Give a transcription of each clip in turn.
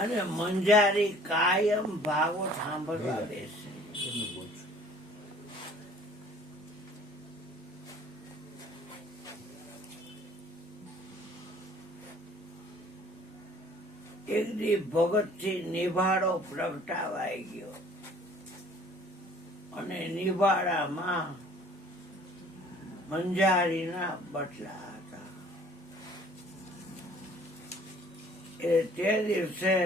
અને મંજારી કાયમ ભાગવત સાંભળવા બેસે. એક દી ભગત થી નિભાડો પ્રગટાવાઈ ગયો અને નિભાડામાં મંજારીના બટલા હતા. એ તે દિવસે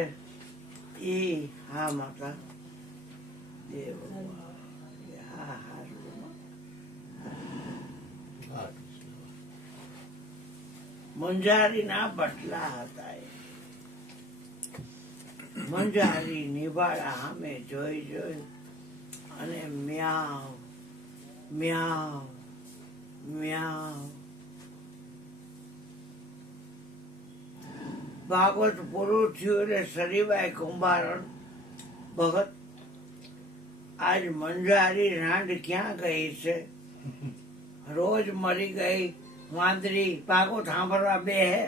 ઈ હા માતા દેવ મંજારીના બટલા હતા. મંજારી નિભાડા સામે જોઈ જોઈ અને મ્યાવ મ્યાવ મ્યાવ. ભાગવત પૂરું થયું એટલે સરીબાઈ કુંભારણ ભગત આજ મંજારી રાંડ ક્યાં ગઈ છે? રોજ મરી ગઈ વાંદરી ભાગવત સાંભળવા બેહે,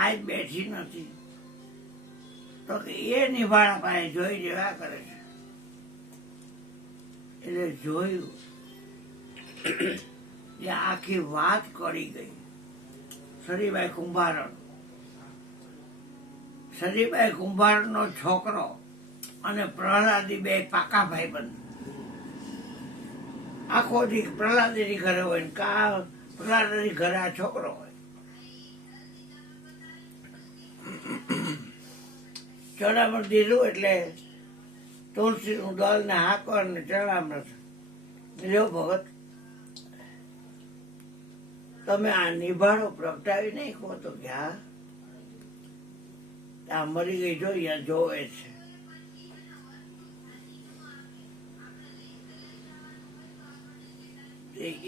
આજ બેઠી નથી. તો કે એ નિભાડા પાસે જોઈ જેવા કરે છે. એટલે જોયું એ આખી વાત કરી ગઈ. સરીબાઈ કુંભારણ, સરીબાઈ કુંભારનો છોકરો અને પ્રહલાદી બે પાકા ભાઈબંધ. આખો દી પ્રહલાદી ઘરે હોય ને કા પ્રહલાદી ઘરે આ છોકરો હોય. ચણામૃત દીધું એટલે તુલસીનું દળ ને હાકર ને ચણામૃત. જો ભગત તમે આ નિભાડો પ્રગટાવી નાખો તો કે હા આ મરી ગઈ જોઈએ જોવે છે.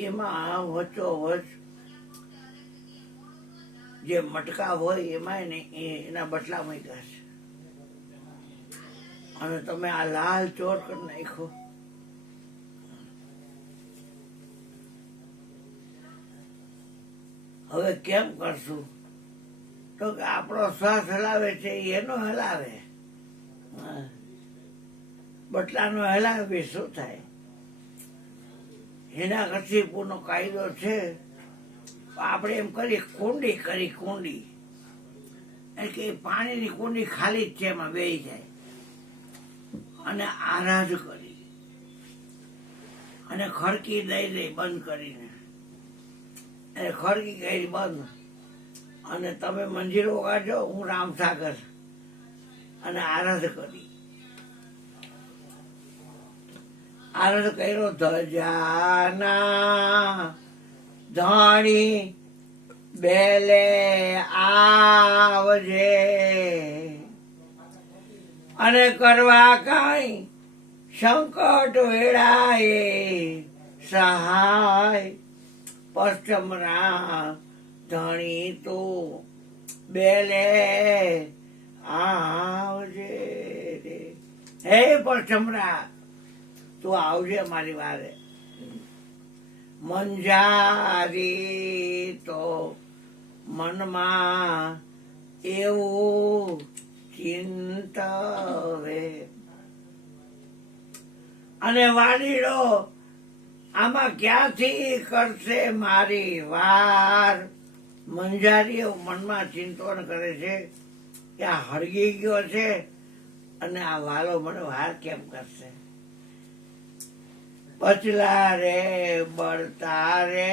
એમાં વચ્ચોવચ જે મટકા હોય એમાં ને એના બટલા મૂક્યા છે અને તમે આ લાલ ચોર કરી નાખો. હવે કેમ કરશું? તો કે આપણો શ્વાસ હલાવે છે એનો હલાવે, બટલાનો હલાવે શું થાય? એના કશીપુનો કાયદો છે. આપણે એમ કરી કુંડી કરી, કુંડી એટલે કે પાણીની કુંડી ખાલી જ છે, એમાં બેસી જાય અને આરાધ કરી અને ખડકી દઈ દે બંધ કરીને. એટલે ખડકી કરી બંધ અને તમે મંજીરો કાઢો, હું રામસાગર અને આરાધ કરી. આરાધ કર્યો ધજાના ધણી બેલે આવજે અને કરવા કાંઈ સંકટ વેળાએ સહાય. પશ્ચમના ધણી તું બેલે આવજે રે. હે પશ્ચમરા તું આવજે મારી વારે. મંજારી તો મનમાં એવું ચિંતવે અને વાલીડો આમાં ક્યાંથી કરશે મારી વાર. મંજારી એવું મનમાં ચિંતન કરે છે કે આ હળગી ગયો છે અને આ વાલો મને વાર કેમ કરશે? બચલા રે બળતા રે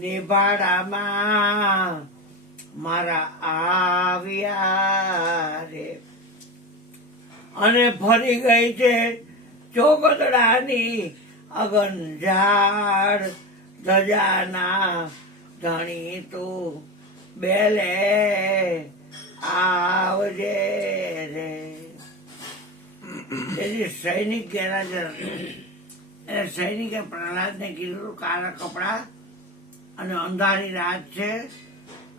નિભાડામાં મારા આવ્યા રે અને ફરી ગઈ છે ચોગદડાની અગનઝાડ. ધજાના ધણી તું બેલે આવજે રે. એની સૈનિક ગેરહાજર એટલે સૈનિકે પ્રહલાદને કીધું કાળા કપડા અને અંધારી રાત છે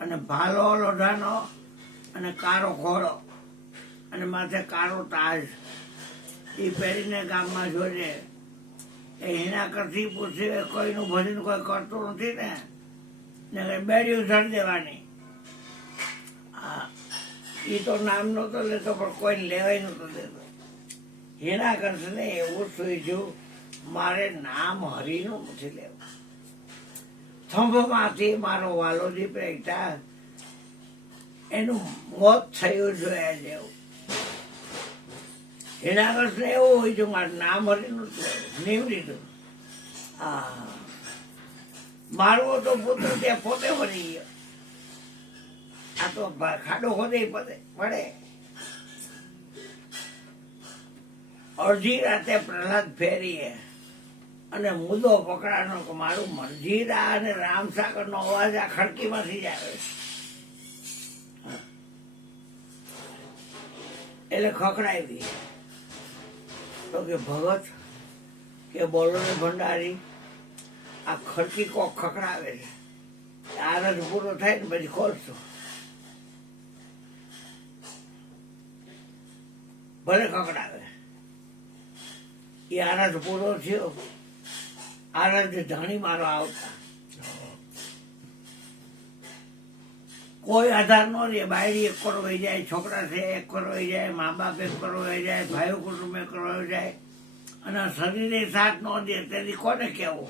અને ભાલો લોઢાનો અને કાળો ઘોડો અને માથે કાળો તાજ એ પહેરીને ગામમાં જોજે. એના કરતી પૂછે કોઈનું ભજન કોઈ કરતું નથી ને બેડી ઉછાળી દેવાની. એ તો નામ નહોતો લેતો પણ કોઈને લેવાય નહોતો દેતો. હિરણ્યકશિપુને એવું સૂઝ્યું મારે નામ હરિનું નથી લેવું. થંભમાંથી મારો વાલોજી પ્રગટા એનું મોત થયું જોયા જેવું. હિરણ્યકશિપુને એવું હોય છે મારે નામ હરિનું જ લેવું. નીમ લીધું. મારવો તો પુત્ર ત્યાં પોતે મરી ગયો. આ તો ખાડો ખોદે પડે. અડધી રાતે પ્રહલાદ ફેરીએ અને મુદ્દો પકડાનો કે મારું મંજીરા અને રામસાગર નો અવાજ આ ખડકીમાંથી જ આવે. એટલે ખખડાવી તો કે ભગત કે બોલો ને ભંડારી, આ ખડકી કોક ખખડાવે છે, આ રજ પૂરો થાય ને પછી ખોલશો. ભલે ખખડાવે. એ આરજ પૂરો થયો. આરજ ધણી મારો આવતા કોઈ આધાર નો રહે. બાયડી એક કરો વહી જાય, છોકરા છે એક કરો વહી જાય, મા બાપ એક કરો વહી જાય, ભાઈઓ કુટુંબ એક કરો વહી જાય, અને શરીરે સાથ ન દે તેથી કોને કેવું?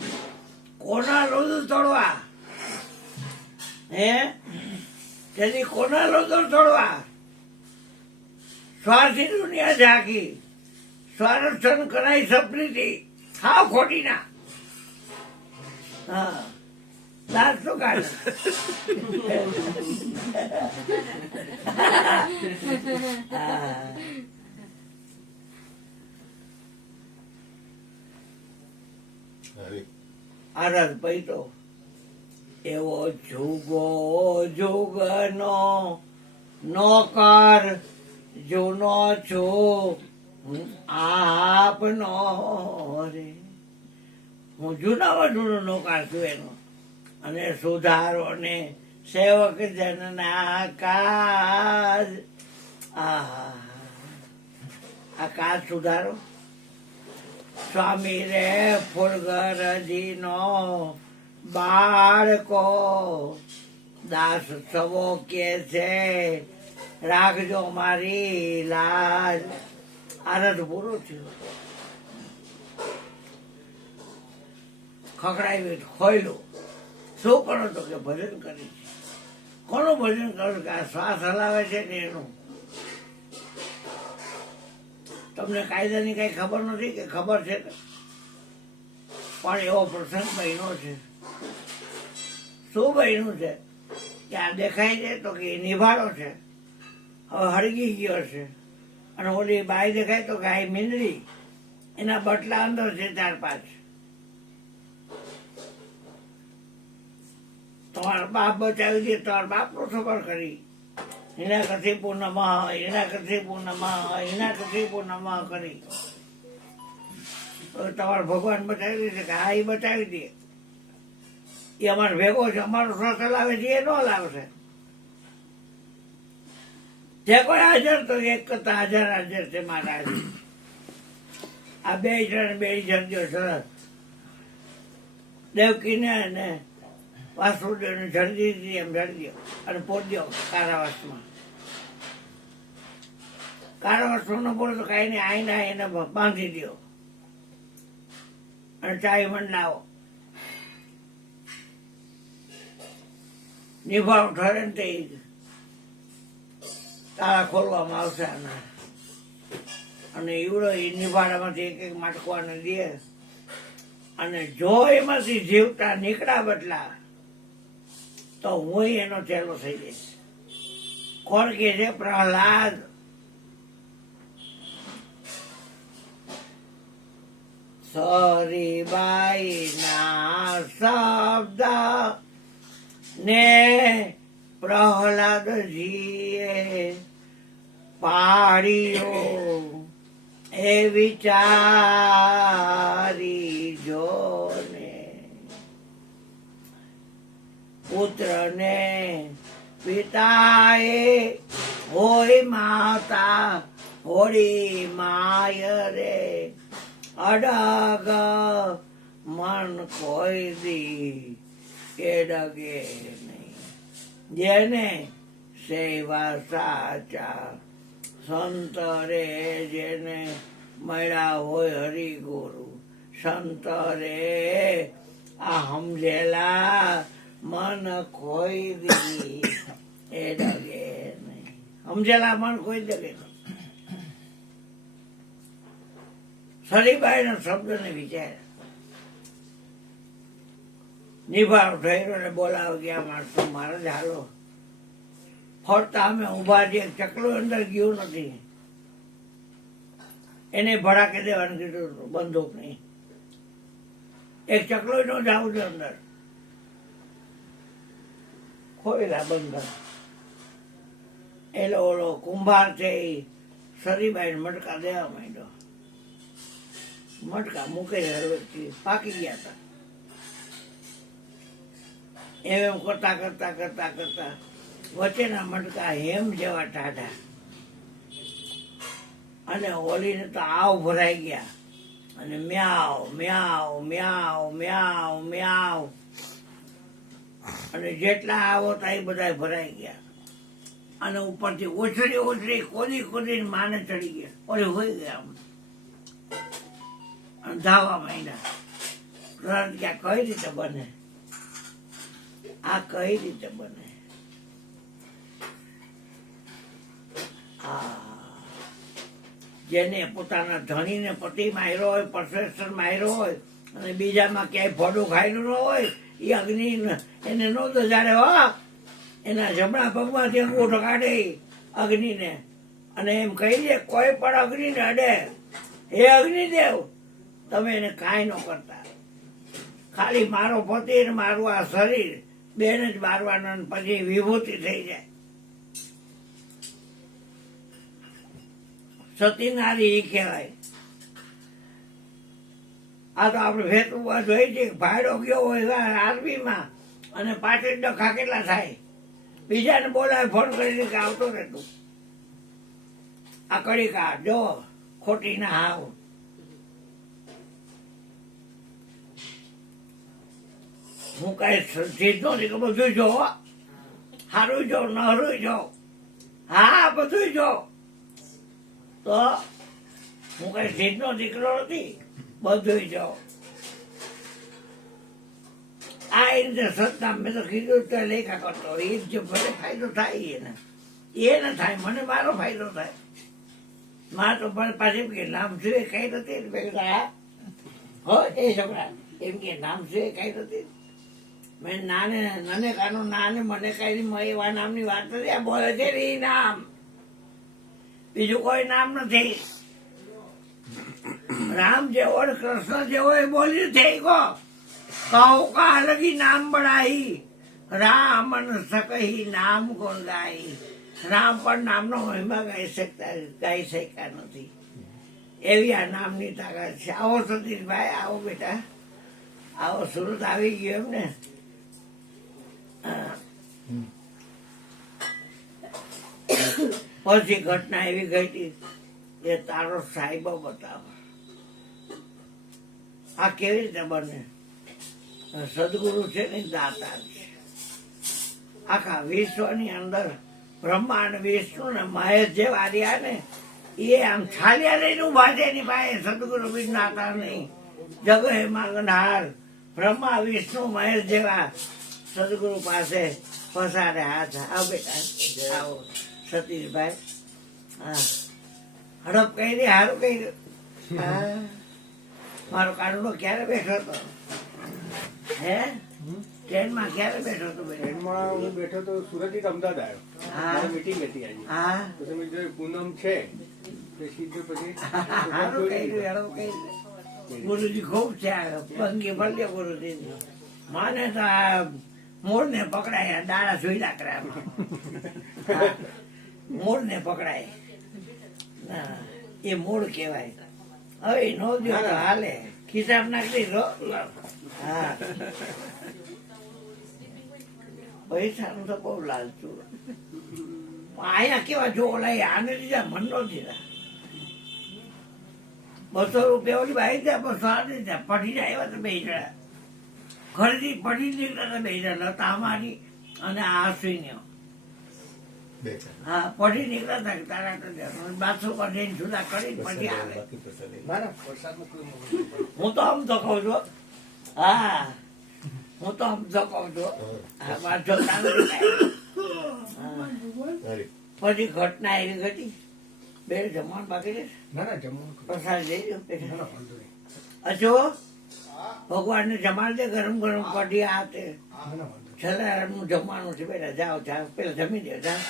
કોના લોદો તોડવા? હે તેથી કોના લોદો તોડવા? સ્વાર્થી દુનિયા ઝાંકી, સ્વાર્થન કરાઈ સપનીથી ખાવ ખોટી ના. હા દાંત તો કાઢ. આરસ પૈતો એવો જુગો જુગનો નોકર જૂનો છું આપનો રે. હું જૂનામાં જૂનો નોકર છું એનો, અને સુધારો ને સેવક જનના કાજ. આ કાજ સુધારો. સ્વામી રે ફુલગરજી નો બાળકો દાસ સવો કે છે રાખજો મારી લાજ. આરસ પૂરો થયો. ખખડાવી ખોયલું. શું કરો તો કે ભજન કરી. કોનું ભજન કરું કે આ શ્વાસ હલાવે છે ને એનું. તમને કાયદાની કઈ ખબર નથી કે ખબર છે? પણ એવો પ્રસંગ બન્યો છે. શું બન્યું છે કે આ દેખાય છે તો કે નિભાડો છે, હવે હળગી ગયો છે. અને ઓલી બાઈ દેખાય તો કે આ મીંદડી, એના બટલા અંદર છે 4-5. તમારા બાપ બચાવી દે, તમારા બાપનો સફર કરી. હિરણ્યકશિપુ નમઃ, હિરણ્યકશિપુ નમઃ, હિરણ્યકશિપુ નમઃ કરી. તમારા ભગવાન બચાવી દેશે કે હા એ બચાવી દે. એ અમારો ભેગો છે, અમારો શ્વાસ લાવે છે, એ ન લાવશે. જે કોઈ હાજર તો એક કરતા હાજર છે મારા. આ 2 જણ 2 જણજો સરસ. દેવકીને અને વાસુદેવને જડજી એમ જડજો અને પોદ્યો કારાવાસમાં. કારાવાસમાં ન બોલો તો કાંઈ નહીં, આઈને એને બાંધી દો અને ચાવી મંડાવો. નિભાવ ઠરે ને તે તાળા ખોલવામાં આવશે. અને ઈવડો એ નિભાડામાંથી એક માટકવાને દે. અને જો એમાંથી જીવતા નીકળ્યા બદલા તો હું એનો ચેલો થઈ જઈશ. કોણ કે છે? પ્રહલાદ. સરીબાઈ ના શબ્દ ને પ્રહલાદજીએ પાડ્યો એ વિચારી જો ને. પુત્રને પિતાએ હોય માતા હોળી માય રે. અડગ મન કોઈ દી કે ડગે નહીં. જેને સેવા સાચા સંત રે જેને મળ્યા હોય હરિગુરુ સંત રે આ સમજેલા મન ખોઈ દી એ ડગે નહીં સમજેલા મન કોઈ ડગે નહીં. સરીબાઈ નો શબ્દ ને વિચાર નિભાવ થયેલો ને બોલાવ ગયા માણસો મારે જ હાલો ફરતા અમે ઉભા જે ચકલું અંદર ગયું નથી એને ભડાકે દેવાનું કીધું બંદૂક નહીં એક ચકલું નો જાવું છે અંદર ખોયેલા બંદર એટલે ઓલો કુંભાર છે એ સરીબાઈ મટકા દેવા માંડ્યો મટકા મૂકે હળવેથી પાકી ગયા હતા એમ કરતા કરતા કરતા કરતા વચ્ચેના મટકા હેમ જેવા ટાઢા અને ઓલીને તો આવ ભરાઈ ગયા અને મ્યાવ મ્યાવ મ્યાવ મ્યાવ મ્યાવ અને જેટલા આવો હતા એ બધા ભરાઈ ગયા અને ઉપરથી ઓછડી ઓછડી કોદી કોદીને માને ચડી ગયા ઓલી હોઈ ગયા આમ ધાવા માંડ્યા ક્યાં કઈ રીતે બને આ કઈ રીતે બને જેને પોતાના ધણીને પતિ માર્યો હોય પરસેસર માર્યો હોય અને બીજામાં ક્યાંય ભોડું ખાયેલું ન હોય એ અગ્નિ એને નો દજાડે હો એના જમણા પગમાંથી અંગૂઠો કાઢે અગ્નિને અને એમ કહી દે કોઈ પણ અગ્નિને અડે હે અગ્નિદેવ તમે એને કાંઈ ન કરતા ખાલી મારો પતિ ને મારું આ શરીર બેન જ મારવાના પછી વિભૂતિ થઈ જાય સતીનારી એ કહેવાય. આ તો આપણે ફેસબુકમાં જોઈ છે ભાડો ગયો હોય આર્મીમાં અને પાછળ ડખા કેટલા થાય બીજાને બોલાવે ફોન કરીને કે આવતો રહે તું આ કડી કા જો ખોટી ના હાવ હું કઈ સીધો નથી કે બધું જો સારું જો નહરું જો હા બધું જો તો હું કઈ સીધનો દીકરો નથી બધું જો આ રીતે સત્તા મેં તો કીધું તો લેખા કરતો એ જે ભલે ફાયદો થાય એને એ ન થાય મને મારો ફાયદો થાય મારે તો પાછી કે નામ શું એ કઈ નથી હો એ છોકરા એમ કે નામ શું એ કઈ નથી મેં નાને કાનું નાને મને કઈ એવા નામની વાત નથી આ બોલે છે એ નામ બીજું કોઈ નામ નથી રામ જેવો ને કૃષ્ણ જેવો એ બોલી થઈ ગો કહો કા લગી નામ બળાઈ રામ ન સકહી નામ કોણ ગાઈ રામ પણ નામનો મહિમા ગાઈ શક્યા નથી એવી આ નામની તાકાત છે. આવો સતીશભાઈ આવો બેટા આવો સુરત આવી ગયો એમ ને પછી ઘટના એવી ગઈ હતી કે તારો સાહેબો બતાવો આ કેવી રીતે બને સદગુરુ છે ને દાતા છે આખા વિશ્વની અંદર બ્રહ્માંડ વિષ્ણુ ને મહેશ જે વાર્યા ને એ આમ છાલ્યા લઈને ઉભા છે એની પાસે સદગુરુ બી નાતા નહીં જગહે માંગનહાર બ્રહ્મા વિષ્ણુ મહેશ જેવા સદગુરુ પાસે પસારે હાથ આવ બેટા આવો સતીશભાઈ હા હડપ કહી દે સારું કહી દે હા મારો કાનુડો ક્યારે બેઠો હતો હે ટ્રેનમાં ક્યારે બેઠો હતો ટ્રેનમાં હું બેઠો તો સુરત થી અમદાવાદ આવ્યો મીટિંગ હતી આજે હા પછી મેં જોયું પૂનમ છે સીધું પછી સારું કહી દઉં સારું કહી દઉં ગુરુજી ખૂબ છે પંગી ભલ્યો ગુરુજી માને તો આ મૂળ ને પકડાય દાડા સુઈલા કર્યા મૂળ ને પકડાય એ મૂળ કહેવાય હવે નો દો તો હાલે ખિસાબ નાખી હા પૈસાનું તો બહુ લાલચું આયા કેવા જો ઓલા આને દીધા મન નો દીધા 200 રૂપિયા ઓલી બાઈ દે 200 દીધા પડી જાય એવા તો બે જણા ઘરથી પડી નીકળ્યા બે જણા લતા અમારી અને આ સુઈને હા પછી નીકળ્યા હતા કે તારા બાથરૂમમાં જઈને જુદા કરીને પછી આવે. ના ના વરસાદમાં કોઈ મોકલું નહીં. હું તો આમ તો કહું છું હા હું તો આમ તો કહું છું હા વાંધો ના થાય. પછી ઘટના એવી ઘટી બે જમવાનું બાકી છે ના ના જમવાનું પ્રસાદ લઈ લો ના ના વાંધો નહીં. અચો ભગવાનને જમાડ દે ગરમ ગરમ કઢી આ તે ના ના વાંધો છેલ્લાનું જમવાનું છે બેટા જાઓ જાઓ પેલા જમી દે જાઓ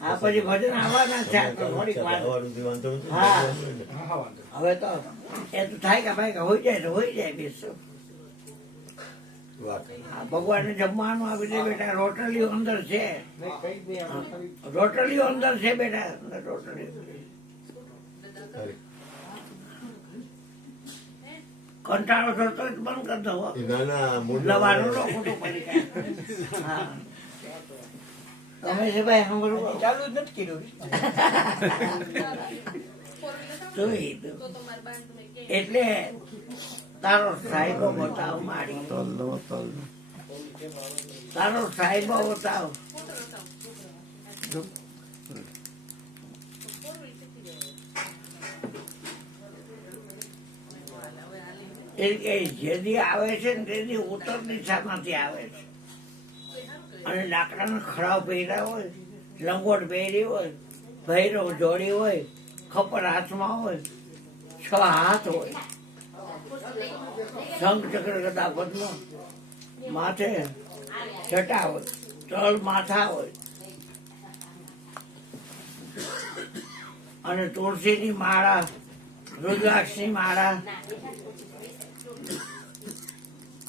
હા પછી ભજન આવવાના છે આ તો થોડીક વાર હા નહીં. હા હા વાંધો નહીં. હવે તો એ તો થાય કે ભાઈ કે હોય જાય તો હોય જાય બેસો હા ભગવાનને જમવાનું આપી દે બેટા રોટલીઓ અંદર છે નહીં કઈ જ નહીં આપણે ખાલી રોટલીઓ અંદર છે બેટા અંદર રોટલીઓ કંટાળો થતો હોય તો બંધ કરી દો હો. લવાનું નો ખોટું પડી જાય. હા તમે છે ભાઈ સાંભળવું ચાલુ જ નથી કર્યું. જોઈ તો. એટલે તારો સાહેબો બતાવ મારી તારો સાહેબો બતાવ એ કે જેથી આવે છે ને તેથી ઉત્તર દિશામાંથી આવે છે અને લાકડાના ખડાવ પહેર્યા હોય લંગોટ પહેરી હોય ભૈરવ જોડી હોય ખપર હાથમાં હોય 6 હાથ હોય શંખ ચક્ર ગદા પદ્મ માથે જટા હોય તળ માથા હોય અને તુલસીની માળા રુદ્રાક્ષની માળા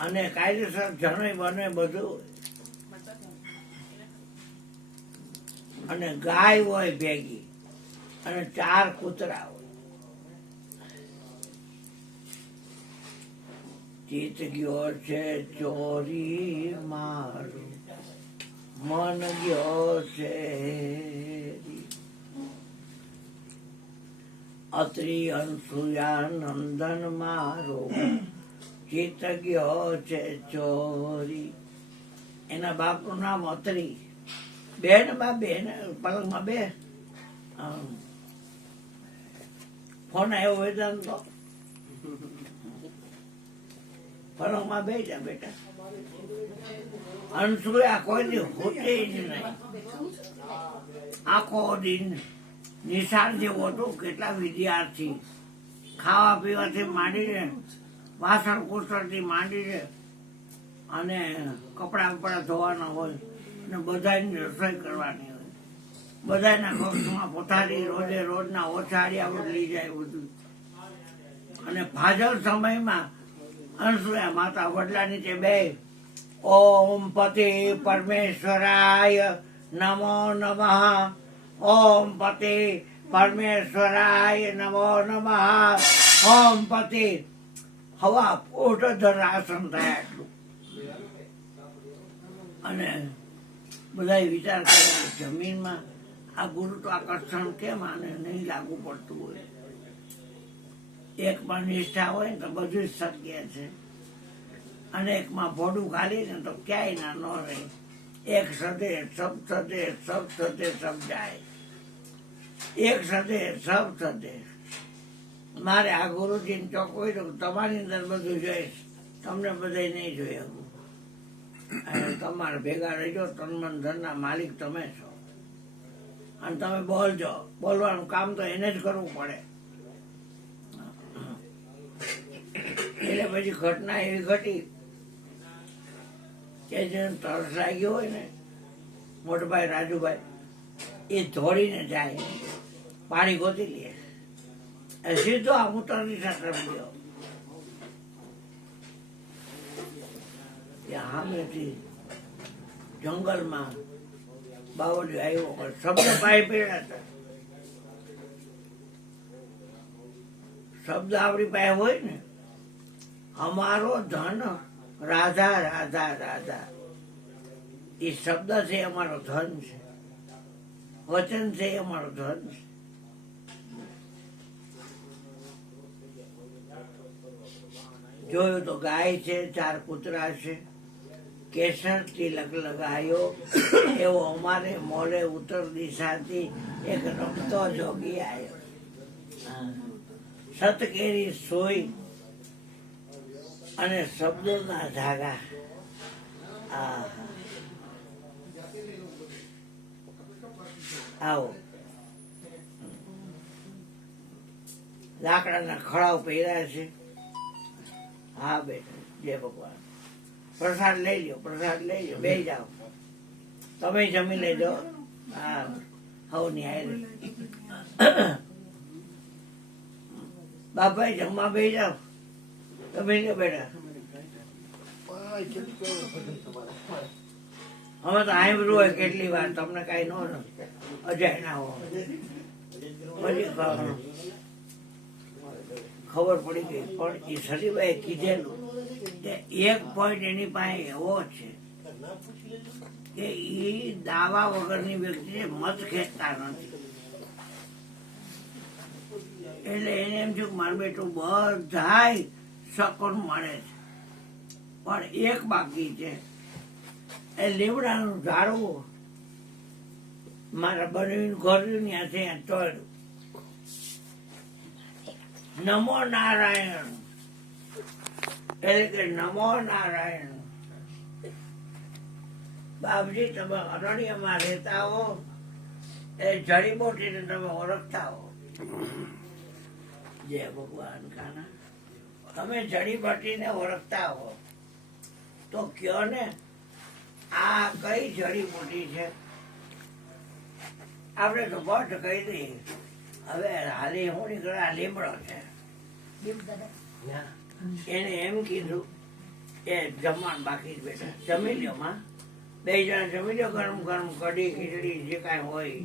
અને કાયદેસર જનોય બને બધું અને ગાય હોય ભેગી અને 4 કૂતરા હોય ચિત ગયો છે ચોરી મારું મન ગયો છે હેરી. અત્રી અનસુયા નંદન મારો ચિત ગયો છે ચોરી. એના બાપનું નામ અત્રી. બેન બા બેન પલંગમાં બે ફોન આવ્યો વેદાંત તો પલંગમાં બે જા બેટા. અનસુયા કોઈ દી હોતી જ નહીં. આખો દિન નિશાળ જેવો હતું. કેટલા વિદ્યાર્થી ખાવા પીવાથી માંડીને વાસણ કુસળથી માંડીને અને કપડાં બપડા ધોવાના હોય અને બધાની રસોઈ કરવાની હોય. બધાના કક્ષમાં પોતાની રોજે રોજના ઓછાડિયા બદલી જાય બધું. અને ફાજલ સમયમાં અનસુયા માતા વડલા નીચે બે ઓમ પતિ પરમેશ્વરાય નમો નમઃ ઓમ પતિ પરમેશ્વરાય નમો નમઃ ઓમ પતિ હવા પોટ ધરાસન થાય એટલું. અને બધા વિચાર કરે જમીનમાં આ ગુરુત્વાકર્ષણ કેમ આને નહીં લાગુ પડતું હોય. એકમાં નિષ્ઠા હોય ને તો બધું જ શક્ય છે અને એકમાં ભોડું ખાલી ને તો ક્યાંય ના ન રહે. એક સદે સબ સદે સબ સદે સબ જાય. એક સદે સબ સદે. મારે આ ગુરુજીને ચોખ્ખું તો તમારી અંદર બધું જોઈશ તમને બધા નહીં જોઈ શકું. અને તમારે ભેગા રહેજો. તન મન ધનના માલિક તમે છો અને તમે બોલજો. બોલવાનું કામ તો એને જ કરવું પડે. એટલે પછી ઘટના એવી ઘટી કે જેને તરસ લાગ્યો હોય ને મોટભાઈ રાજુભાઈ એ દોડીને જાય પાણી ગોતી લે. સીધો આ ઉત્તરની સાથે ગયો. ત્યાં સામેથી જંગલમાં બાવળિયો આવ્યો પણ શબ્દ પાઈ પડ્યા હતા. શબ્દ આપણી પાસે હોય ને અમારો ધન રાધા રાધા રાધા. એ શબ્દ છે અમારો ધન છે. વચન છે અમારો ધન છે. જોયું તો ગાય છે 4 કૂતરા છે કેસર તિલક લગાયો એવો અમારે મોલે ઉત્તર દિશાથી એક રમતો જોગી આવ્યો. સતકેરી સોઈ અને શબ્દોના ધાગા. આવો લાકડાના ખડાઓ પહેર્યા છે. હા બેટા, જય ભગવાન. પ્રસાદ લઈ લો, પ્રસાદ લઈ લો, બે જાઓ. તમે જમી લેજો. હા, હવની હારે બાપાઈ જમવા બે જાઓ. તમે લો બેટા. અમે તો સાંભળ્યું હોય કેટલી વાર, તમને કઈ ન અજાય ના હોય. પછી ખબર પડી ગઈ. પણ એ સલીભાઈ કીધેલું કે એક પોઈન્ટ એની પાસે એવો છે કે એ દાવા વગરની વ્યક્તિને મત ખેંચતા નથી. એટલે એને એમ થયું મારું બેટું બધાય સકોન મળે છે, પણ એક બાકી છે. એ લીમડાનું ઝાડવું મારા બનવીને ઘરનું ત્યાં તોડ્યું. નમો નારાયણ એટલે કે નમો નારાયણ. બાપજી તમે અરણ્યમાં રહેતા હો, એ જડીબુટીને તમે ઓળખતા હો. જય ભગવાન. કાના તમે જડીબુટીને ઓળખતા હો તો કયો ને આ કઈ જડીબુટી છે? આપણે તો બટ કહી દઈએ. હવે હાલી હું નીકળે આ લીમડો છે. એને એમ કીધું કે જમવાનું બાકી જ બેટા, જમી લ્યો માં. બે જણા જમી લ્યો. ગરમ ગરમ કઢી ખીચડી જે કાંઈ હોય.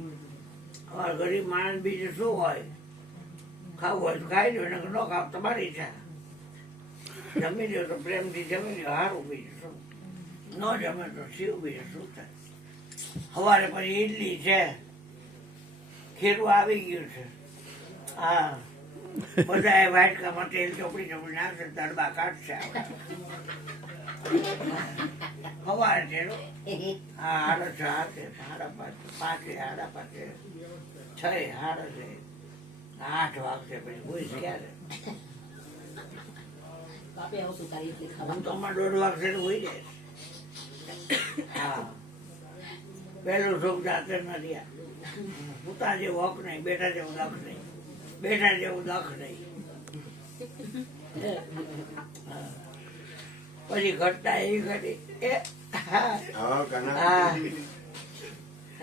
અમારા ગરીબ માણસ બીજું શું હોય? ખાવું હોય તો ખાઈ લો, એને ન ખાવ તમારી ઈચ્છા. જમી લ્યો તો પ્રેમથી જમી લ્યો, સારું. બીજું શું? ન જમે તો શિવ, બીજું શું થાય? સવારે પછી ઈડલી છે, ખીરું આવી ગયું છે. હા, બધા વાટકામાં તેલ ચોપડી ચોપડી નાખશે, તડબા કાઢશે. સવારે છે હા 6:30, 5:30, 5:30, 6, 6:30, 8 વાગશે. પછી ભૂસ ક્યારે? હું તો અમારે 1:30 વાગશે હોઈ જાય. હા, પેલું સુખ જાતે નથી. પૂતા જેવું હક નહીં, બેઠા જેવું દખ નહીં, બેઠા જેવું દખ નહીં. પછી ઘટના એવી ઘટી.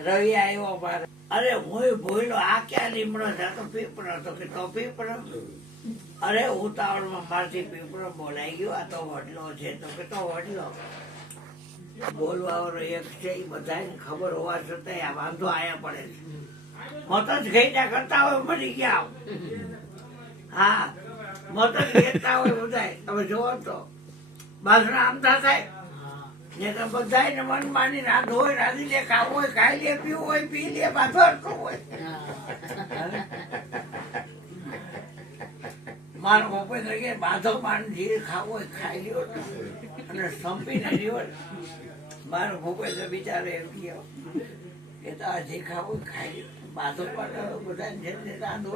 રવિ આવ્યો મારે. અરે હું ભૂલો, આ ક્યાં લીમડો છે? તો પીપળો. તો કે તો પીપળો. અરે ઉતાવળમાં મારથી પીપળો બોલાઈ ગયો. આ તો વડલો છે. તો કે તો વડલો. બોલવા વાળો એક છે, એ બધાને ખબર હોવા છતાં આ વાંધો આયા પડે છે. મત જ ઘેટા કરતા હોય મરી ગયા. હા, મત જ ઘેરતા હોય બધા. તમે જોવો તો બાજરા આમતા થાય ને તો બધાને મન માની રાત હોય, રાધી લે, ખાવું હોય ખાઈ લે, પીવું હોય પી લે, બાધો હોય. મારો પપ્પા તો કે બાધો માન જે ખાવું હોય ખાઈ લ્યો અને સંપીને રહ્યો. મારો પપ્પા તો બિચારો એમ કહ્યો કે તો આ જે ખાવું ખાઈ લ્યો. બાધો પણ બધા જેમને રાંધો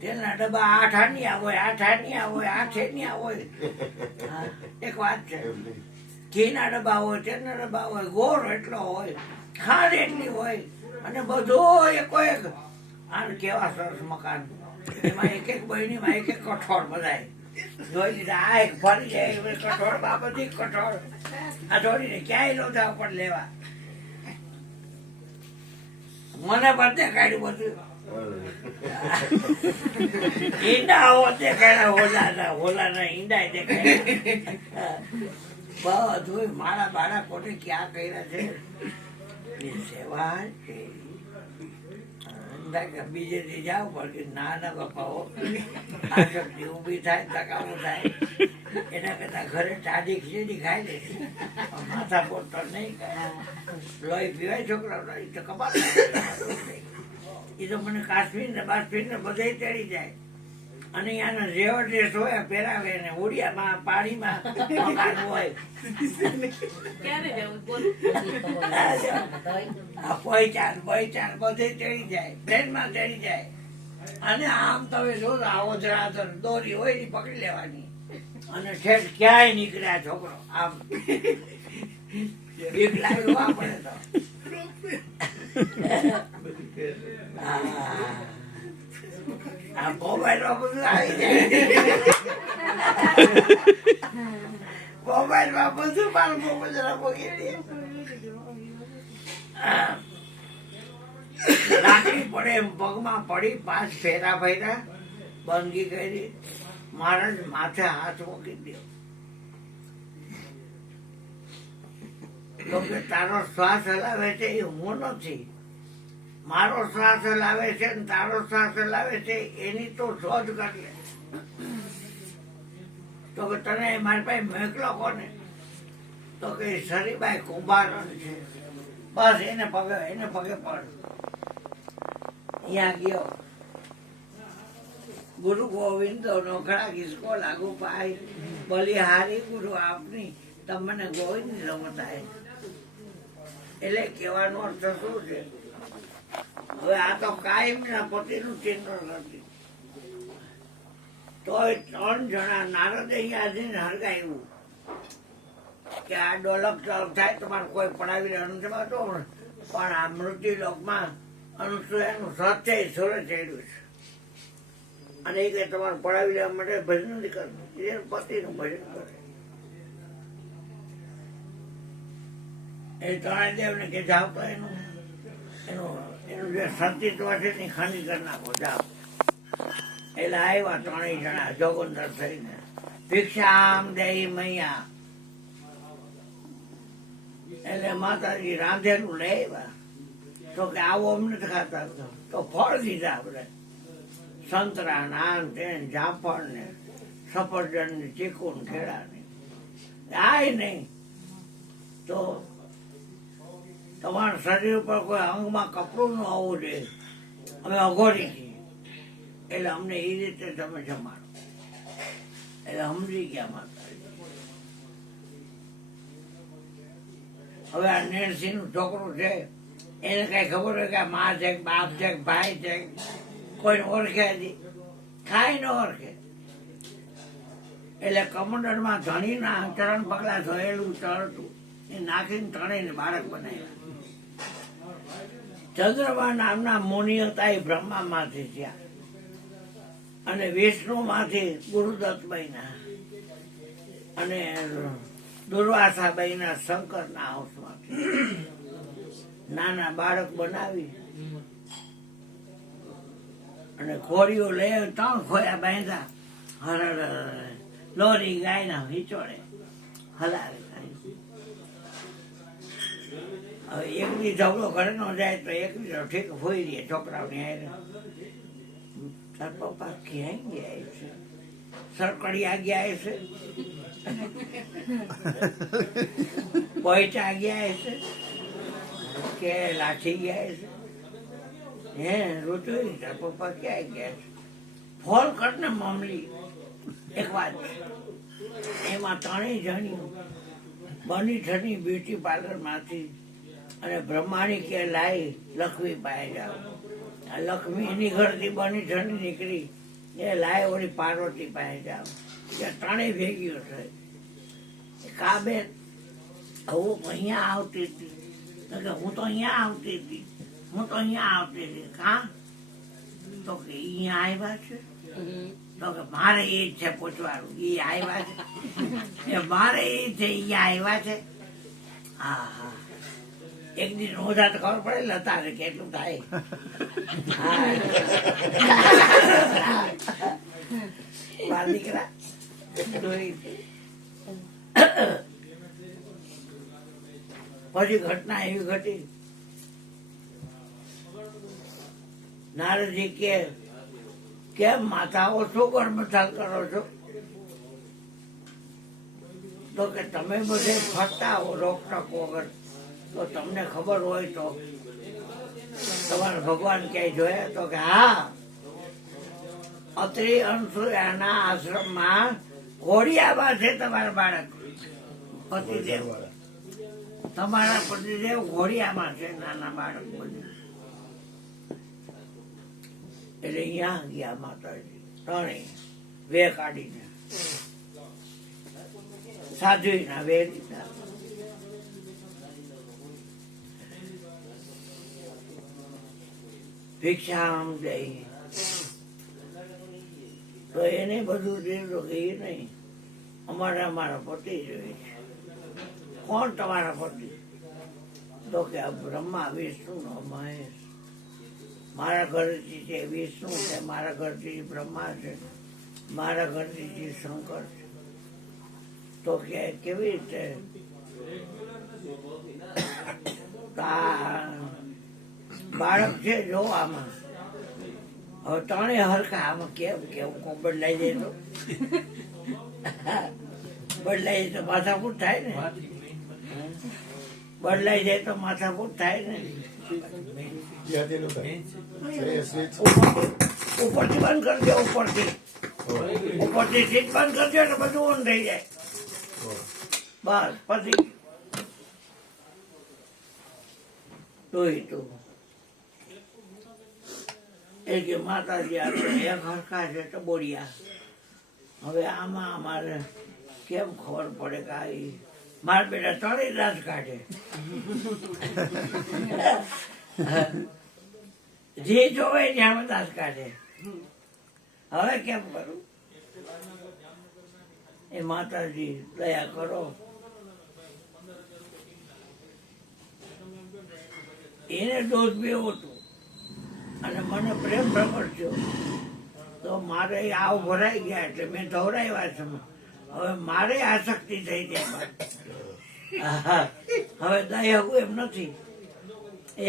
તેલના ડબ્બા 8 આનિયા હોય, 8 આનિયા હોય, 8 એનિયા હોય. એક વાત છે, ઘીના ડબ્બા હોય, તેલના ડબ્બા હોય, ગોળ એટલો હોય, ખાંડ એટલી હોય, અને બધો એકો એક. આને કેવા સરસ મકાન, એમાં એક એક બહેનીમાં એક એક કઠોળ બધાય જોઈ લીધા. આ એક ફરી જાય કઠોળ, બાબતી કઠોળ. આ જોડીને ક્યાંય ન જાવ પણ લેવા. મને બધે કાઢ્યું બધું. ઈંડા આવો દેખાડ્યા, હોલાના ઈંડા દેખાડ્યા. બધું મારા બાળા કોને ક્યાં કર્યા છે. સેવા છે. બીજેથી જાવ પણ ના બાપાઓ આ શક્તિ ઊભી થાય, તકાવું થાય. એના કરતા ઘરે ચાડી ખીચડી ખાઈ લે. માથા પોટ તો નહીં ખાય. લોહી પીવાય છોકરા તો કપાલ. એ તો મને કાશ્મીર ને બાશ્મીર ને બધે ચડી જાય. અને અહીંયાના જેવો ડ્રેસ હોય પહેરાવે ને ઉડિયામાં પાણીમાં મકાન હોય પોઈચાર બધે ચડી જાય, ટ્રેનમાં ચડી જાય. અને આમ તમે જો આવો જરા દોરી હોય ને પકડી લેવાની અને ઠેઠ ક્યાંય નીકળ્યા છોકરો આમ બીક લાગ્યું આપણે તો. આ મોબાઈલમાં બધું આવી જાય, મોબાઈલમાં બધું બાળકો જરા મૂકી દે. લાકડી પડે એમ પગમાં પડી, 5 ફેરા ફર્યા, બંદગી કરી, મહારાજ માથે હાથ મૂકી દો. તો કે તારો શ્વાસ હલાવે છે એ હું નથી, મારો શ્વાસ હલાવે છે ને તારો શ્વાસ હલાવે છે એની તો શોધ કરી લે. તો કે તને મારી પાસે મોકલો કોને? તો કે સરીબાઈ કુંભાર છે, બસ એને પગે પડ. અહીંયા ગયો, ગુરુ ગોવિંદો નોખડા કિસકો લાગુ પાય, બલિહારી ગુરુ આપની તમને ગોવિંદ રમતાય. એટલે કહેવાનો અર્થ શું છે? હવે આ તો કાયમના પતિનું ચિંતન નથી. તો 3 જણા નારદે અહીંયા જઈને હરગાવ્યું કે આ ડોલક થાય તમારે કોઈ પડાવી લેવાનું છે તો, પણ આ મૃત્યુલોકમાં અનુસૂયાનું સત્ય સુરત ચડ્યું છે અને એ કે તમારે પડાવી લેવા માટે ભજન નથી કરવું, એ પતિનું ભજન કરે. એ ત્રણેય કે જાઓ તો એનું જે સતીત્વ છે એ ખંડી કરી નાખો, જાઓ. એટલે આવ્યા 3 જણા જોગંદર થઈને, ભિક્ષામ દેહી મૈયા. એટલે માતાજી રાંધેલું લઈ આવ્યા. તો કે આવું અમને નથી ખાતા, તો ફળ દીધા આપણે, સંતરા નાન તેન જાફળ ને સફરજન ને ચીકુ ને કેળા ને. આય નહીં તો તમારા શરીર ઉપર કોઈ અંગમાં કપડું ન આવવું જોઈએ, અમે અઘોરી છીએ, એટલે અમને એ રીતે તમે જમાડો. એટલે સમજી ગયા માતાજી. હવે આ નેણસિંહ નું છોકરું છે, એને કઈ ખબર હોય કે મા છે, બાપ છે, ભાઈ છે, કોઈને ઓળખે હતી? કાંઈ ન ઓળખે. એટલે કમંડળમાં ધણીના ચરણ પગલા ધોયેલું ચડતું એ નાખીને ત્રણેયને બાળક બનાવ્યા. ચંદ્રમા નામના મુનિ હતા, એ બ્રહ્મામાંથી થયા અને વિષ્ણુમાંથી ગુરુદત્ત બન્યા અને દુર્વાસા બન્યા શંકરના હાઉસમાંથી. નાના બાળક બનાવી અને ખોરીઓ લઈ 3 ખોયા બાંધ્યા, હરડ લોરી ગાયના હિચોડે હલાવે. હવે એક દી ઝઘડો ઘરે નો જાય તો એક દી ઠીક હોઈ રહે છોકરાઓને. તાર પપ્પા ક્યાંય ગયા છે? સરકડિયા ગયા છે, પોઈચા ગયા છે કે લાઠી ગયા છે? હે ઋતુ તાર પપ્પા ક્યાંય ગયા છે? ફોન કરને મામલી. એક વાત, એમાં 3 જણીઓ બની ઠની બ્યુટી પાર્લર માંથી અને બ્રહ્માણી કે લાઈ લક્ષ્મી પાસે જાઓ. આ લક્ષ્મી એની ઘરથી બની ઠંડી નીકળી, એ લાઈ ઓલી પાર્વતી પાસે જાઓ. ત્યાં 3 ભેગીઓ થઈ. કાબેન હું અહીંયા આવતી હતી, હું તો અહીંયા આવતી હતી, કા? તો કે અહીંયા આવ્યા છે? તો કે મારે એ જ છે પૂછવાનું, એ આવ્યા છે? મારે એ છે, અહીંયા આવ્યા છે? હા હા, એક દી રોજા તો ખબર પડે લતા ને કેટલું થાય. દીકરા પછી ઘટના એવી ઘટી, નારદજી કે કેમ માતાઓ શું ગર્ભથાલ કરો છો? તો કે તમે બધે ફરતા હો રોકટોક વગર, તો તમને ખબર હોય તો તમારા ભગવાન ક્યાંય જોયા? તો કે હા, અત્રિ અનસૂયાના આશ્રમમાં ઘોડિયામાં છે તમારા બાળક પતિદેવ. તમારા પતિદેવ ઘોડિયામાં છે, નાના બાળક બધું. એટલે અહીંયા ગયા માતાજી ત્રણેય વે કાઢીને સાધ્વીના વે લીધા. ભિક્ષામ દઈ તો એને બધું દીધું કે એ નહીં, અમારા પતિ જોઈએ છે. કોણ તમારા પતિ? તો કે આ બ્રહ્મા વિષ્ણુ નો મહેશ. મારા ઘરથી છે વિષ્ણુ છે, મારા ઘરથી બ્રહ્મા છે, મારા ઘરથી શંકર છે. તો કે કેવી રીતે? બાળક છે જો આમાં, હવે ત્રણેય હરખા. આમાં કેમ કેવું કોઈ બદલાઈ જાય તો બદલાઈ જાય તો માથાકૂટ થાય ને, બદલાઈ જાય તો માથાકૂટ થાય ને. ઉપરથી બંધ કરજો, ઉપરથી સીટ બંધ કરજો એટલે બધું ઓન થઈ જાય. બસ પછી તું એ કે માતાજી આપણે એક હરખા છે તો બોરિયા. હવે આમાં અમારે કેમ ખબર પડે કે આ મારા બેટા ત્રણેય દાંત કાઢે, જે જોવે ત્યાં દાંત કાઢે. હવે કેમ કરું? એ માતાજી દયા કરો. એને દોષ બેવો હતો અને મને પ્રેમ પ્રગટ્યો તો મારે આવ ભરાઈ ગયા એટલે મેં ધવરાવ્યા છે. હવે મારે આસક્તિ થઈ જાય. હવે દયા હું એમ નથી.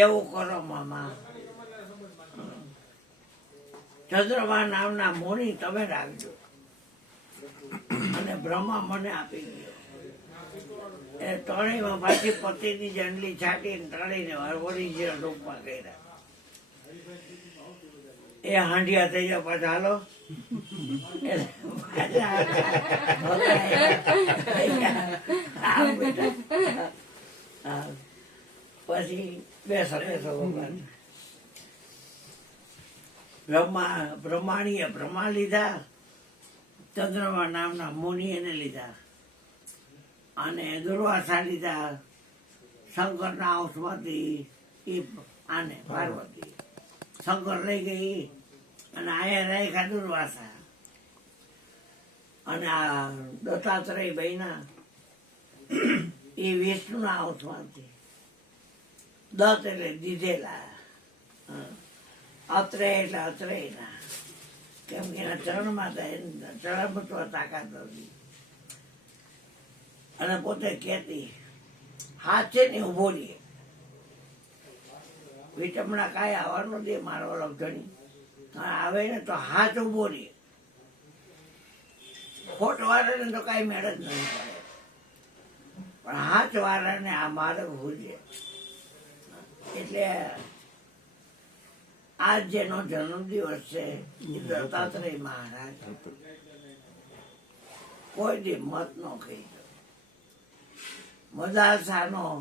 એવું કરો મામા. ચંદ્રમા નામના મુનિ તમે રાખજો અને બ્રહ્મા મને આપી ગયો. એ ત્રણેયમાં પાછી પતિની જંડલી છાટીને ત્રણેયને વળી જે રૂપમાં કર્યા. એ હાંડિયા થઈ ગયા પાછા હાલો. પછી બેસો ભગવાન. બ્રહ્માણીએ બ્રહ્મા લીધા, ચંદ્રમા નામના મુનિ એને લીધા અને દુર્વાસા લીધા. શંકરના અંશમાંથી આને પાર્વતી શંકર લઈ ગઈ અને આયા રાખ્યા દુર્વાસા. અને આ દત્તાત્રેય બહેના એ વિષ્ણુના અંશમાંથી. દત્ત એટલે દીધેલા, અત્રે એટલે અત્રેયના. કેમ કે એના ચરણમાં ચરણ તાકાત હતી. અને પોતે કહેતી હાથ છે ને ઉભો રહીએ, વિટમણા કાંઈ આવવાનું દે મારો અલગ ધણી આવે ને તો હાથ ઉભો રહીએ. ખોટ વાળાને તો કાંઈ મેળ જ નહીં પડે, પણ હાથ વાળાને આ માર્ગ ભૂજે. એટલે આજ જેનો જન્મદિવસ છે એ દત્તાત્રેય મહારાજ. કોઈ દી મત નો કહી. મદારસાના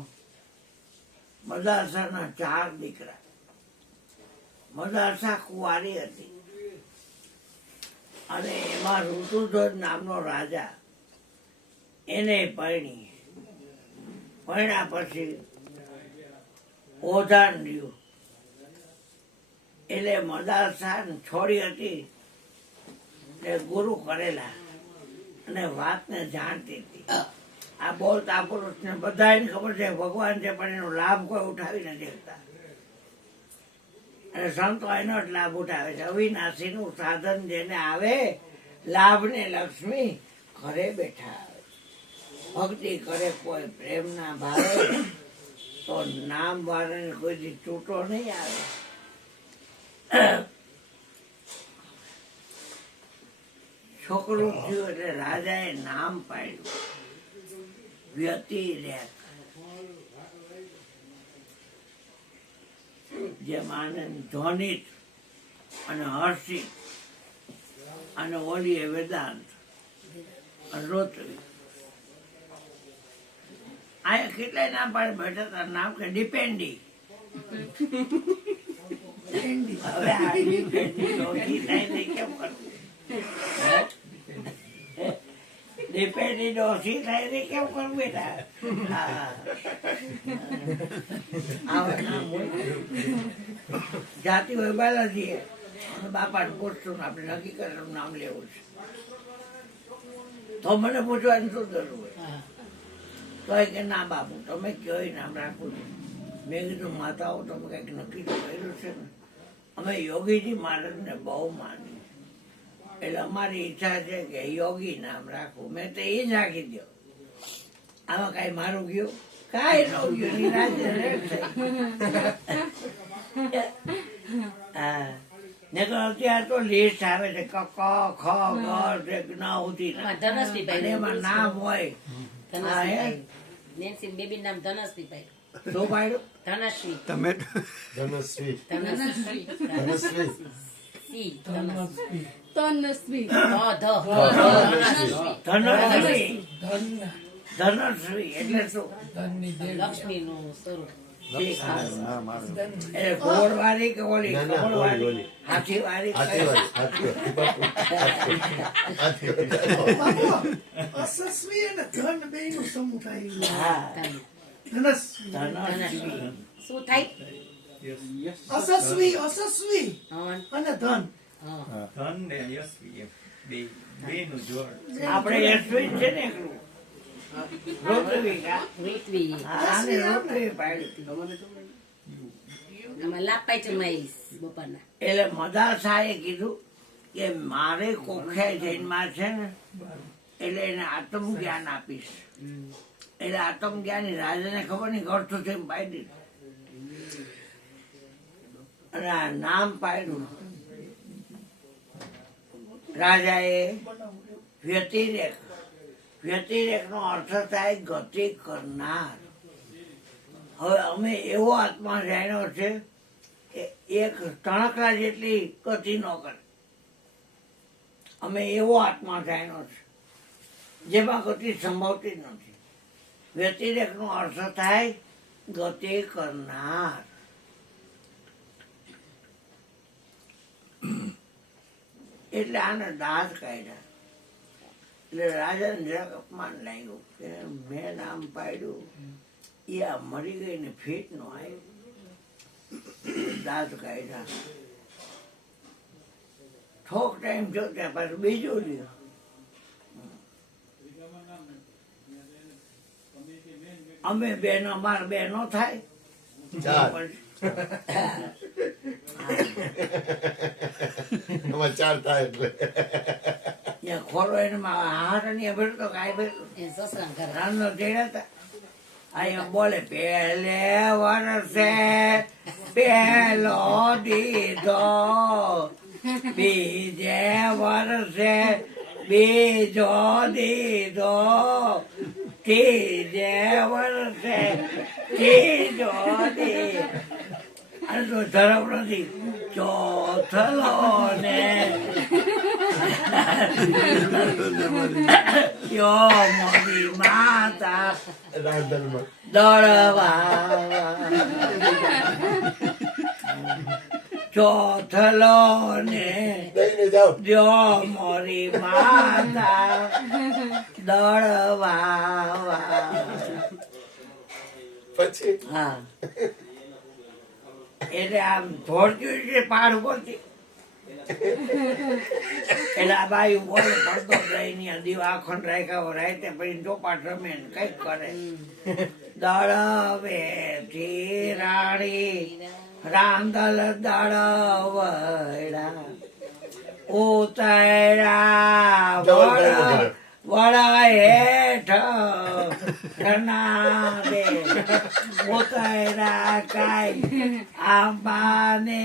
4 દીકરા. મદારસા કુંવારી હતી અને એમાં ઋતુધ્વજ નામનો રાજા એને પરણ્યા પછી ઓધાન રહ્યું. એટલે મદારસા છોડી હતી એ ગુરુ કરેલા અને વાતને જાણતી હતી. આ બોલતા પુરુષને બધાને ખબર છે ભગવાન છે, પણ એનો લાભ કોઈ ઉઠાવી નથી શકતા. અને સંતો એનો જ લાભ ઉઠાવે છે. અવિનાશી નું સાધન જેને આવે, લાભ ને લક્ષ્મી ઘરે બેઠા આવે. ભક્તિ કરે કોઈ પ્રેમ ના ભાવે તો નામ વાળાને કોઈ છૂટો નહીં આવે. છોકરું થયું એટલે રાજાએ નામ પાડ્યું વ્યતિરેક. જેમ આનંદ ધ્વનિત અને હર્ષિત અને ઓલી વેદાંત અને રોટરી. અહીંયા કેટલાય નામ પાડે બેઠા હતા, નામ કે ડિપેન્ડી. હવે આ ડિપેન્ડી ડોશી થઈને કેમ કરવું? ડિપેન્ડી ડોશી થઈને કેમ કરવું બેટા? હા. આવા નામ હોય. જાતિ હોય બાલાજી અને બાપાને પૂછતું ને આપણે નક્કી કરેલું નામ લેવું છે. તો મને પૂછવાનું શું જરૂર હોય? તો કે ના બાપુ તમે કયો નામ રાખવું છે. મેં કીધું માતાઓ તમે કંઈક નક્કી તો કર્યું છે ને. અમે યોગીજી મહારાજને બહુ માની, એટલે અમારી ઈચ્છા છે કે યોગી નામ રાખવું. મેં તો એ જ રાખી દો. આમાં કાંઈ મારું ગયું? કાંઈ ન ગયું. નિરાજે હા. ને તો અત્યારે તો લિસ્ટ આવે છે ક ખ ગ ન સુધી એમાં નામ હોય. નેન્સી બેબી નામ ધનશ્રીભાઈ. શું પાડ્યું? ધનશ્રી. તમે ધનશ્રી. તનશ્રી ધનશ્રી. ધનશ્રી. ધનશ્રી એટલે શું? લક્ષ્મી નું સ્વરૂપ. એટલે ઘોડવાળી કે ઓલી ઘોડવાળી? હાથીવાળી? અસસ્વી અને ધન બેયનું સમૂહ થાય. હા. ધનસ્વી. ધનશ્રી. શું થાય? અસસ્વી હા. અને ધન. હા. ધન ને યશવી એમ બેયનું જોડ. આપણે યશવી છે ને એકલું રોટરી. રીતવી. આને રોટરી પાડ્યું. આમાં લાપાઈ ચમાઈશ બપોરના. એટલે મદાર શાહે કીધું કે મારે કોખ્યા જૈનમાં છે ને એટલે એને આત્મ જ્ઞાન આપીશ. એટલે આત્મ જ્ઞાની રાજાને ખબર નહીં કરતું છે એમ પાડી દીધું. અને આ નામ પાડ્યું. રાજાએ વ્યતિરેક. વ્યતિરેક નો અર્થ થાય ગતિ કરનાર. હવે અમે એવો આત્મા જાણ્યો છે કે એક તણકલા જેટલી ગતિ ન કરે. અમે એવો આત્મા જાણ્યો છે જેમાં ગતિ સંભવતી જ નથી. વ્યતિરેક નો અર્થ થાય ગતિ કરનાર. એટલે આને દાંત કાઢ્યા. એટલે રાજાને જરાક અપમાન લાગ્યું કે મેં નામ પાડ્યું એ આ મરી ગઈ ને ફીટ નો આવ્યું. દાંત કાઢ્યા. થોક ટાઈમ જો ત્યાં પાછું બીજું લ્યો. અમે બેનો અમારે બે નો થાય. ચાર થાય એટલે ખોરો એને હાથ ની ભેટતો કાંઈ ભેટતો એ સસરા ઘર. રામનો જેડા હતા. અહીંયા બોલે પહેલે વર્ષે પહેલો દીધો, બીજે વર્ષે બીજો દીધો, ત્રીજે વર્ષે ત્રીજો દીધો. અને તો ધરમ નથી. ચોથલો ને યો મોદી માતા દળવા. ચોથલો ને યો મોરી માતા દળવા. પછી હા. એટલે આમ ધોળક્યું છે પહાડ ઉપરથી. એટલે આ બાઈ બોલે પડતો રહીને દીવા આખંડ રાખ્યા રાતે પછી ચોપાટ રમે ને કઈક કરે. દળવે થી રાણી રાંદલ દળવડા ઉતર્યા વડા હેઠ ઘરના દે ઉતર્યા કાંઈ આંબાને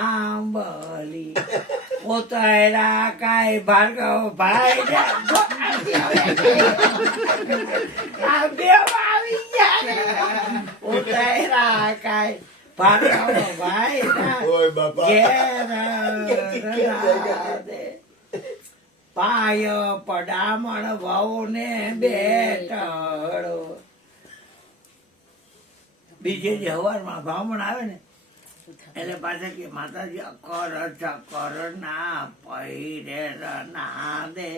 આંબલી ઉતર્યા કાંઈ ભાર્ગવ ભાઈ આ બે આવી ગયા. ઉતર્યા કાંઈ ભાર્ગવ ભાઈ ઓય બાપા ઘેર દે પાય પડામણ વહુને બેટડો. બીજે જે હવારમાં બ્રાહ્મણ આવે ને એટલે પાછા કે માતાજી અકર ચકર ના પૈરે ના દે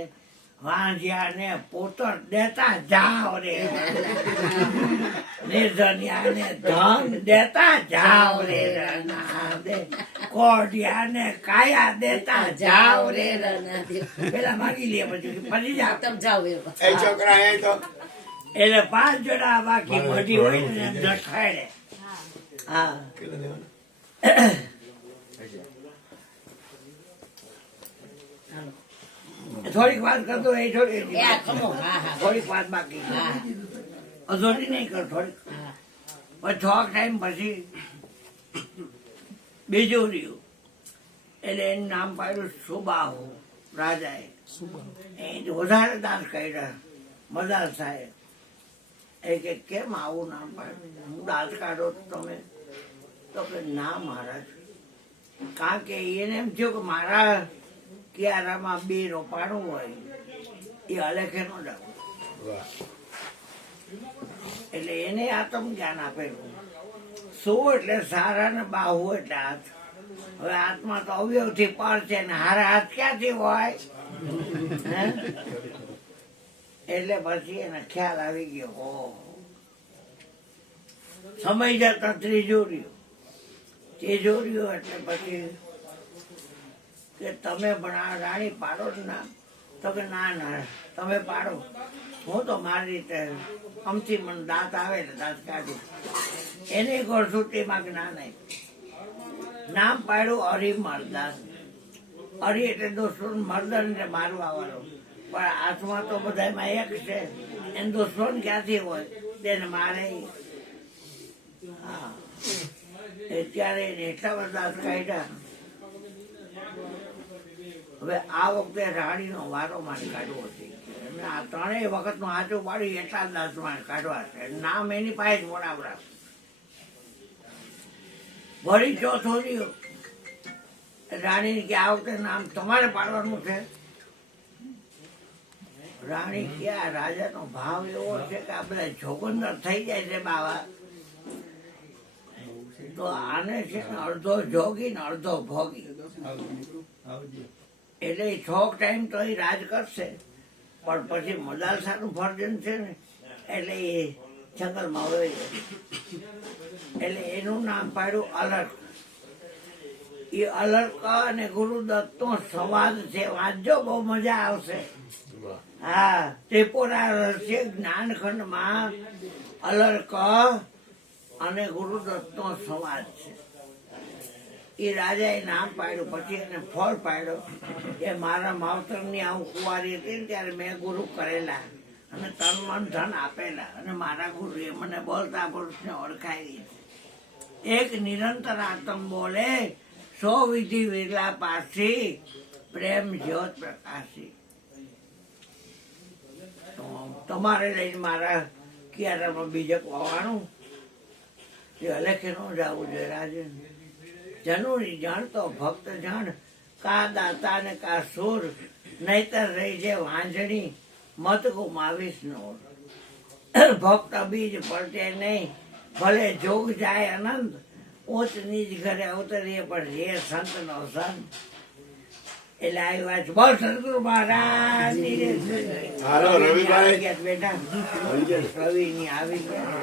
વાંજ્યા ને પોતર દેતા જાઓ રે, નિર્જન્યા ને ધન દેતા જાઓ રે ના દે, કોડિયા ને કાયા દેતા જાઓ રે. પેલા માગી લે પછી જાઓ. તમ જાઓ એવો. એ છોકરા એ તો એટલે 5 જણા બાકી બધી હોય ને એમ દખાડે. હા હાલો. થોડીક વાત કરતો એ એ આ ખમો. હા હા થોડીક વાત બાકી હા અધોરી નહીં કર થોડીક. હા. પછી થોડાક ટાઈમ પછી બીજું રહ્યું એટલે એનું નામ પાડ્યું સુબાહુ. રાજાએ એ વધારે દાંત કાઢ્યા મદાર સાહેબ. એ કે કેમ આવું નામ પાડ્યું, હું દાંત કાઢો છો તમે? તો કે ના મહારાજ, કારણ કે એને એમ થયું કે મારા કિયારામાં 2 રોપાણું હોય એ અલેખે નો જાવ. વાહ. એટલે એને આત્મ જ્ઞાન આપેલું. શું એટલે સારા ને બાહુ એટલે હાથ. હવે હાથમાં તો અવયવ થી પર છે ને હારા હાથ ક્યાંથી હોય? હે? એટલે પછી એને ખ્યાલ આવી ગયો. ઓહો, સમય જતા ત્રીજું રહ્યું. એટલે પછી કે તમે પણ આ રાણી પાડો જ ના? તો કે ના ના તમે પાડો, હું તો મારી રીતે અમથી મને દાંત આવે ને દાંત કાઢું. એને ગોળસુટીમાં જ્ઞાન નહીં. નામ પાડ્યું હરિમર્દન. હરિ એટલે દોસ્તો મર્દન ને મારવા વાળો, પણ હાથમાં તો બધામાં એક છે. એને દોસ્તો ક્યાંથી હોય તેને મારે. હા ત્યારે એટલા બધા દાંત કાઢ્યા. હવે આ વખતે રાણીનો વારો મારે કાઢવો છે. અને આ 3 વખતનું હાચું પાડ્યું એટલા જ દાંત મારે કાઢવા છે. નામ એની પાસે જ મોડાવડા. વળી ચોથો રહ્યો. રાણી કે આ વખતે નામ તમારે પાડવાનું છે. રાણી કે આ રાજાનો ભાવ એવો છે કે આ બધા જોગંદર થઈ જાય છે બાવા, તો આને છે ને અડધો જોગી ને અડધો ભોગી. આવજો. એટલે 6 ટાઈમ તો એ રાજ કરશે, પણ પછી મદાલસાનું ફરજન છે ને એટલે એ જંગલમાં હોય. એટલે એનું નામ પાડ્યું અલર્ક. એ અલર્ક અને ગુરુદત્ત નો સંવાદ છે. વાંચજો, બહુ મજા આવશે. હા, ત્રિપુરા રહસ્ય જ્ઞાનખંડમાં અલર્ક અને ગુરુદત્ત નો સંવાદ છે. એ રાજાએ નામ પાડ્યું. પછી એને ફળ પાડ્યો કે મારા માવતરની હું કુંવારી હતી ને ત્યારે મેં ગુરુ કરેલા અને તન મન ધન આપેલા, અને મારા ગુરુએ મને બોલતા પુરુષને ઓળખાવી. એક નિરંતર આત્મ બોલે 100 વિધિ વિરલા પાસી, પ્રેમ જ્યોત પ્રકાશી. તો તમારે લઈને મારા કિયારામાં બીજક વાવવાનું એ અલેખે ન જવું જોઈએ. રાજન જનુની જાણતો ભક્ત જાણ, કા દાતા ને કા સુર, નહીતર રહી છે વાંજણી, મત ગુમાવીશ નોર. ભક્ત બીજ પલટે નહીં, ભલે જોગ જાય અનંત, ઊંચ નીચ ઘરે અવતરીએ પણ રે સંત નો સંત. એટલે આવી વાત બોલ સદગુરુ મહારાજ. હાલો રવિભાઈ. બેટા રવિ ની આવી ગયા.